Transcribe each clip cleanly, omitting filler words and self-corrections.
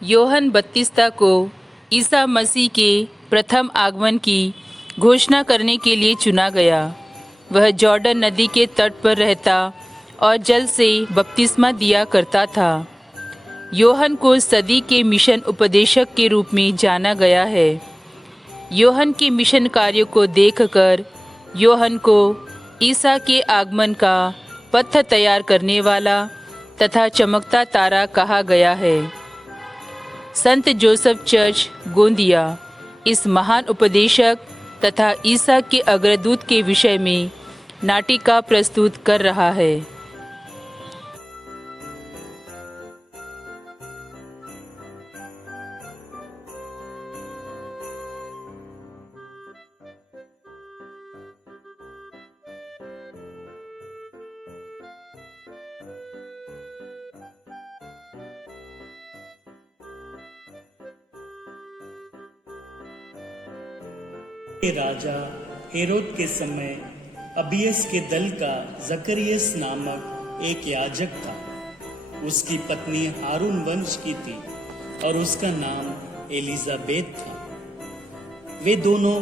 योहन बत्तिस्ता को ईसा मसीह के प्रथम आगमन की घोषणा करने के लिए चुना गया। वह जॉर्डन नदी के तट पर रहता और जल से बपतिस्मा दिया करता था। योहन को सदी के मिशन उपदेशक के रूप में जाना गया है। योहन के मिशन कार्य को देखकर योहन को ईसा के आगमन का पथ तैयार करने वाला तथा चमकता तारा कहा गया है। संत जोसेफ चर्च गोंदिया इस महान उपदेशक तथा ईसा के अग्रदूत के विषय में नाटिका प्रस्तुत कर रहा है। राजा हेरोद के समय अबियस के दल का जकरियस नामक एक याजक था। उसकी पत्नी हारून वंश की थी और उसका नाम एलिजाबेथ था। वे दोनों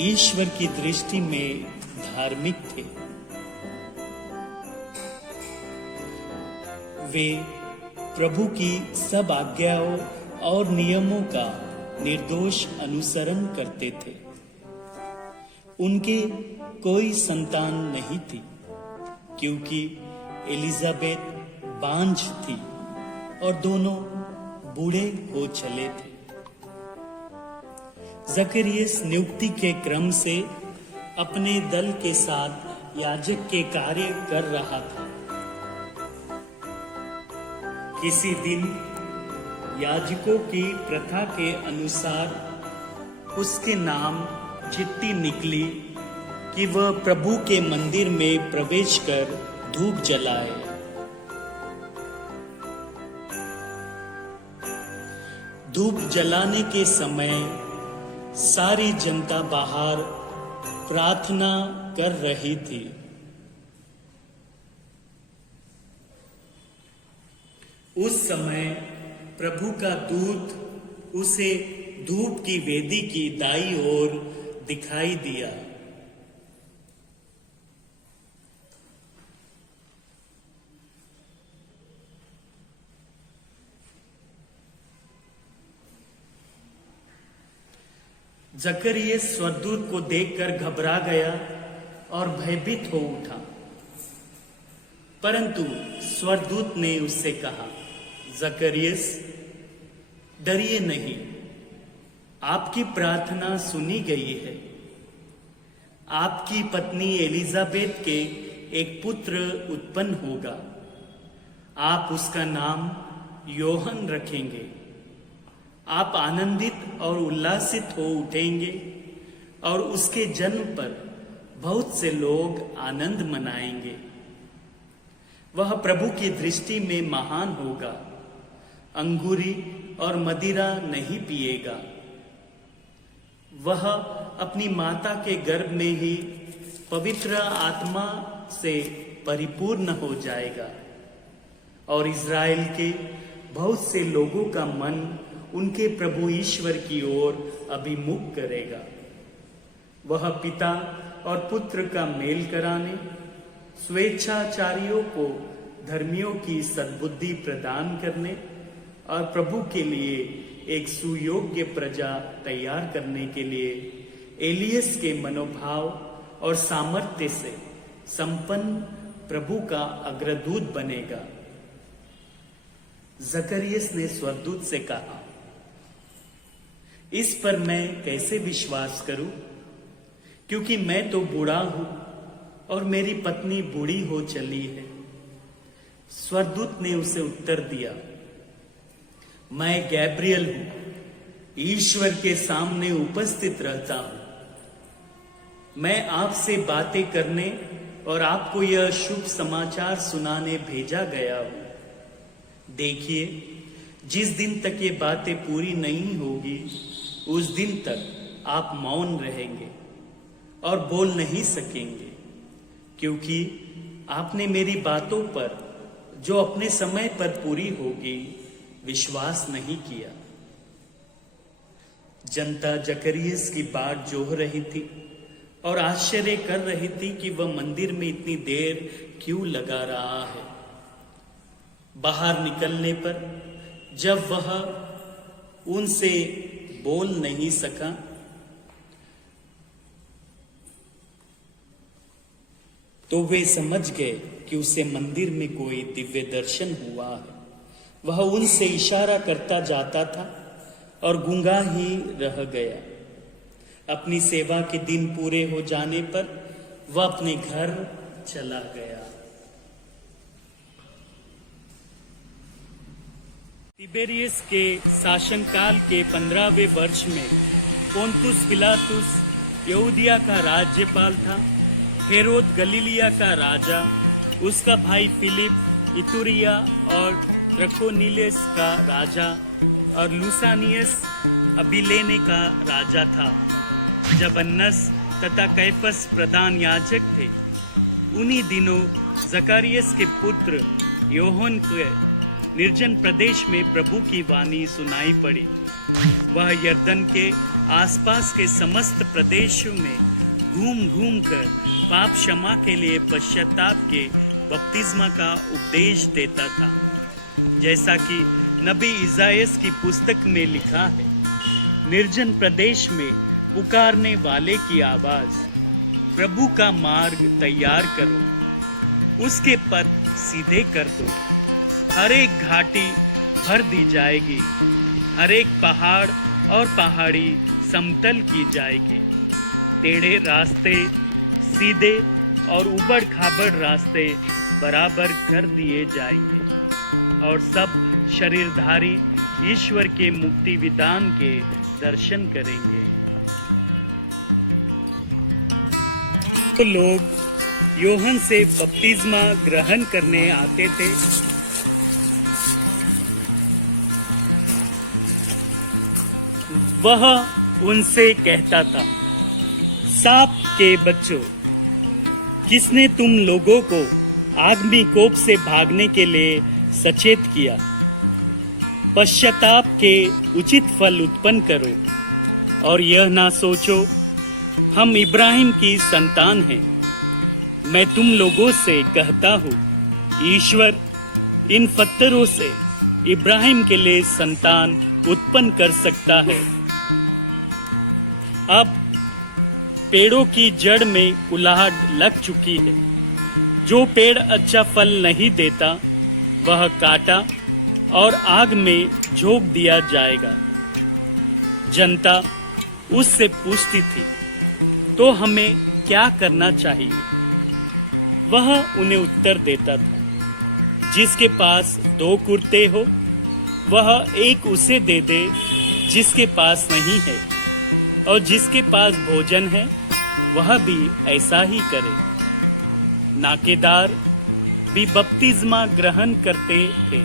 ईश्वर की दृष्टि में धार्मिक थे। वे प्रभु की सब आज्ञाओं और नियमों का निर्दोष अनुसरण करते थे। उनके कोई संतान नहीं थी क्योंकि एलिजाबेथ बांझ थी और दोनों बूढ़े हो चले थे। जकरियस नियुक्ति के क्रम से अपने दल के साथ याजक के कार्य कर रहा था। किसी दिन याजकों की प्रथा के अनुसार उसके नाम चिट्ठी निकली कि वह प्रभु के मंदिर में प्रवेश कर धूप जलाए। धूप जलाने के समय सारी जनता बाहर प्रार्थना कर रही थी। उस समय प्रभु का दूत उसे धूप की वेदी की दाईं ओर दिखाई दिया। जकरियस स्वर्गदूत को देखकर घबरा गया और भयभीत हो उठा, परंतु स्वर्गदूत ने उससे कहा, जकरियस डरिए नहीं, आपकी प्रार्थना सुनी गई है। आपकी पत्नी एलिजाबेथ के एक पुत्र उत्पन्न होगा। आप उसका नाम योहन रखेंगे। आप आनंदित और उल्लासित हो उठेंगे और उसके जन्म पर बहुत से लोग आनंद मनाएंगे। वह प्रभु की दृष्टि में महान होगा। अंगूरी और मदिरा नहीं पिएगा। वह अपनी माता के गर्भ में ही पवित्र आत्मा से परिपूर्ण हो जाएगा और इज़राइल के बहुत से लोगों का मन उनके प्रभु ईश्वर की ओर अभिमुख करेगा। वह पिता और पुत्र का मेल कराने, स्वेच्छाचारियों को धर्मियों की सद्बुद्धि प्रदान करने और प्रभु के लिए एक सुयोग्य प्रजा तैयार करने के लिए एलियस के मनोभाव और सामर्थ्य से संपन्न प्रभु का अग्रदूत बनेगा। जकरियस ने स्वर्गदूत से कहा, इस पर मैं कैसे विश्वास करूं, क्योंकि मैं तो बूढ़ा हूं और मेरी पत्नी बूढ़ी हो चली है। स्वर्गदूत ने उसे उत्तर दिया, मैं गैब्रियल हूं, ईश्वर के सामने उपस्थित रहता हूं। मैं आपसे बातें करने और आपको यह शुभ समाचार सुनाने भेजा गया हूं। देखिए, जिस दिन तक ये बातें पूरी नहीं होगी उस दिन तक आप मौन रहेंगे और बोल नहीं सकेंगे, क्योंकि आपने मेरी बातों पर जो अपने समय पर पूरी होगी विश्वास नहीं किया। जनता जकरियस की बाट जोह रही थी और आश्चर्य कर रही थी कि वह मंदिर में इतनी देर क्यों लगा रहा है। बाहर निकलने पर जब वह उनसे बोल नहीं सका तो वे समझ गए कि उसे मंदिर में कोई दिव्य दर्शन हुआ है। वह उनसे इशारा करता जाता था और गूंगा ही रह गया। अपनी सेवा के दिन पूरे हो जाने पर वह अपने घर चला गया। तिबेरियस के शासनकाल के 15वें वर्ष में पोंतुस पिलातुस यहूदिया का राज्यपाल था। हेरोद गलीलिया का राजा, उसका भाई फिलिप इतुरिया और त्रकोनीलेस का राजा और लुसानियस अबिलेने का राजा था। जब अन्नस तथा कैफस प्रधान याजक थे, उन्हीं दिनों जकरियस के पुत्र योहन के निर्जन प्रदेश में प्रभु की वाणी सुनाई पड़ी। वह यर्दन के आसपास के समस्त प्रदेशों में घूम घूम कर पाप क्षमा के लिए पश्चाताप के बपतिस्मा का उपदेश देता था, जैसा कि नबी इसायास की पुस्तक में लिखा है, निर्जन प्रदेश में पुकारने वाले की आवाज, प्रभु का मार्ग तैयार करो, उसके पथ सीधे कर दो। हर एक घाटी भर दी जाएगी, हर एक पहाड़ और पहाड़ी समतल की जाएगी। टेढ़े रास्ते सीधे और उबड़ खाबड़ रास्ते बराबर कर दिए जाएंगे और सब शरीरधारी ईश्वर के मुक्ति विधान के दर्शन करेंगे। तो लोग योहन से बपतिस्मा ग्रहण करने आते थे। वह उनसे कहता था, सांप के बच्चों, किसने तुम लोगों को आगामी कोप से भागने के लिए सचेत किया? पश्चाताप के उचित फल उत्पन्न करो और यह ना सोचो हम इब्राहिम की संतान हैं। मैं तुम लोगों से कहता हूँ, ईश्वर इन पत्थरों से इब्राहिम के लिए संतान उत्पन्न कर सकता है। अब पेड़ों की जड़ में कुल्हाड़ लग चुकी है। जो पेड़ अच्छा फल नहीं देता वह काटा और आग में झोंक दिया जाएगा। जनता उससे पूछती थी, तो हमें क्या करना चाहिए? वह उन्हें उत्तर देता था, जिसके पास 2 कुर्ते हो वह एक उसे दे दे जिसके पास नहीं है, और जिसके पास भोजन है वह भी ऐसा ही करे। नाकेदार भी बपतिस्मा ग्रहण करते थे।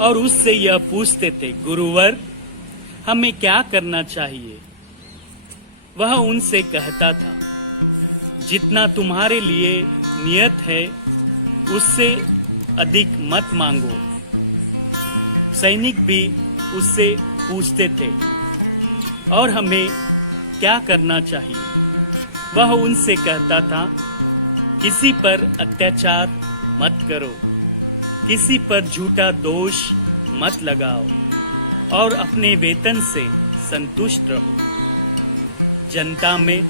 और उससे यह पूछते थे, गुरुवर हमें क्या करना चाहिए? वह उनसे कहता था, जितना तुम्हारे लिए नियत है उससे अधिक मत मांगो। सैनिक भी उससे पूछते थे, और हमें क्या करना चाहिए? वह उनसे कहता था, किसी पर अत्याचार मत करो, किसी पर झूठा दोष मत लगाओ और अपने वेतन से संतुष्ट रहो। जनता में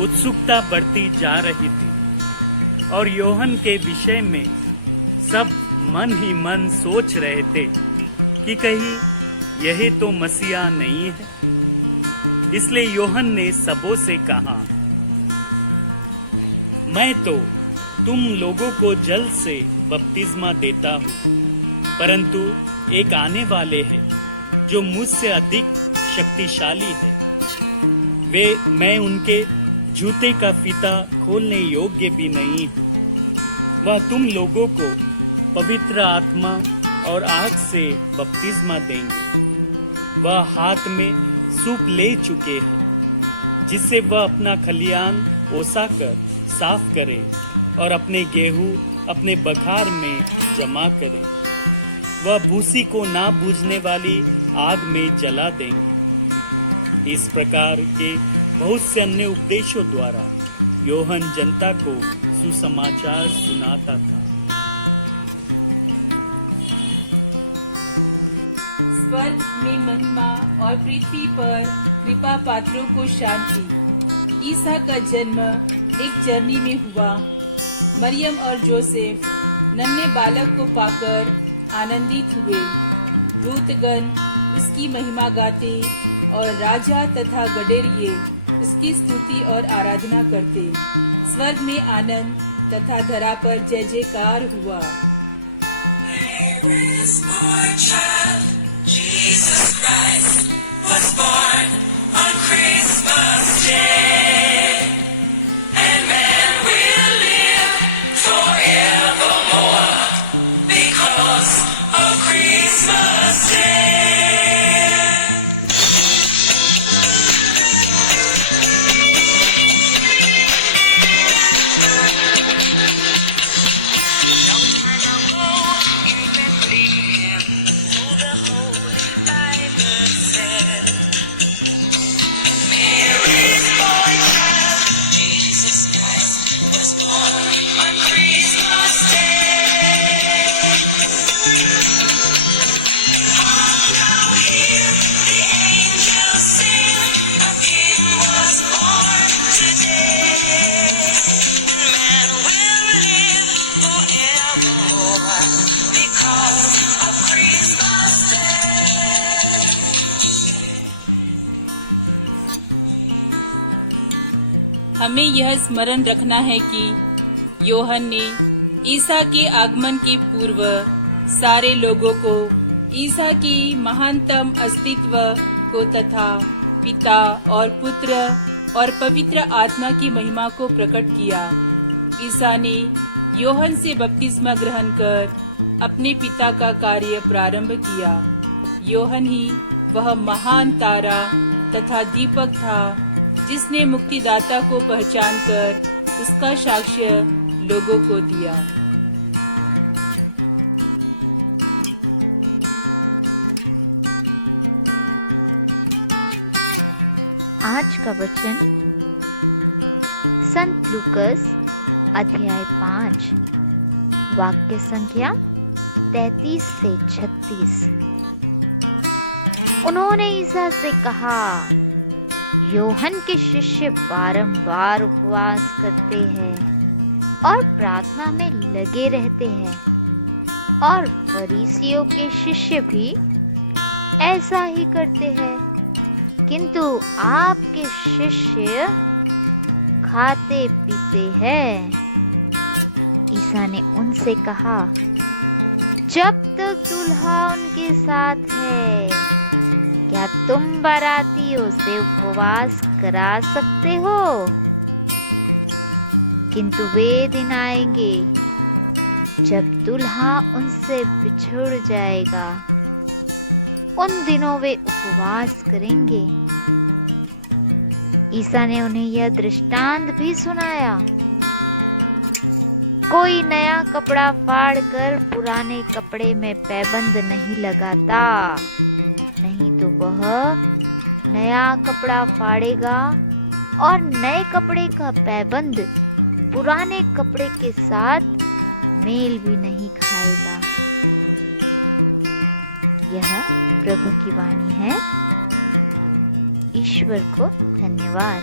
उत्सुकता बढ़ती जा रही थी और योहन के विषय में सब मन ही मन सोच रहे थे कि कहीं यही तो मसीहा नहीं है। इसलिए योहन ने सबों से कहा, मैं तो तुम लोगों को जल से बपतिस्मा देता हूँ, परंतु एक आने वाले हैं जो मुझसे अधिक शक्तिशाली है। मैं उनके जूते का फीता खोलने योग्य भी नहीं हूँ। वह तुम लोगों को पवित्र आत्मा और आग से बपतिस्मा देंगे। वह हाथ में सूप ले चुके हैं, जिससे वह अपना खलियान ओसा कर साफ करे और अपने गेहूं अपने बखार में जमा करें। वह भूसी को ना बूझने वाली आग में जला देंगे। इस प्रकार के बहुत से अन्य उपदेशों द्वारा योहन जनता को सुसमाचार सुनाता था। स्वर्ग में महिमा और पृथ्वी पर कृपा पात्रों को शांति। ईसा का जन्म एक चरनी में हुआ। मरियम और जोसेफ नन्हे बालक को पाकर आनंदित हुए। दूतगण उसकी महिमा गाते और राजा तथा गडेरिये उसकी स्तुति और आराधना करते। स्वर्ग में आनंद तथा धरा पर जय जयकार हुआ। Jesus Christ was born on Christmas Day, and man will live forevermore because of Christmas Day. In Bethlehem, for the Holy Bible said, Mary's boy child, Jesus Christ, was born on Christmas Day. Hark now hear the angels sing, a King was born today. Man will live forevermore because of Christmas Day. हमें यह स्मरण रखना है कि योहन ने ईसा के आगमन के पूर्व सारे लोगों को ईसा की महानतम अस्तित्व को तथा पिता और पुत्र और पवित्र आत्मा की महिमा को प्रकट किया। ईसा ने योहन से बपतिस्मा ग्रहण कर अपने पिता का कार्य प्रारंभ किया। योहन ही वह महान तारा तथा दीपक था जिसने मुक्तिदाता को पहचान कर उसका साक्ष्य लोगों को दिया। आज का वचन संत लूकस अध्याय 5 वाक्य संख्या 33 से 36। उन्होंने ईसा से कहा, योहन के शिष्य बारंबार उपवास करते हैं और प्रार्थना में लगे रहते हैं, और फरीसियों के शिष्य भी ऐसा ही करते हैं, किंतु आपके शिष्य खाते पीते हैं। ईसा ने उनसे कहा, जब तक दूल्हा उनके साथ है, क्या तुम बारातियों से उपवास करा सकते हो? किंतु वे दिन आएंगे जब दूल्हा उनसे बिछुड़ जाएगा। उन दिनों वे उपवास करेंगे। ईसा ने उन्हें यह दृष्टांत भी सुनाया। कोई नया कपड़ा फाड़कर पुराने कपड़े में पैबंद नहीं लगाता, नहीं तो वह नया कपड़ा फाड़ेगा और नए कपड़े का पैबंद पुराने कपड़े के साथ मेल भी नहीं खाएगा। यह प्रभु की वाणी है। ईश्वर को धन्यवाद।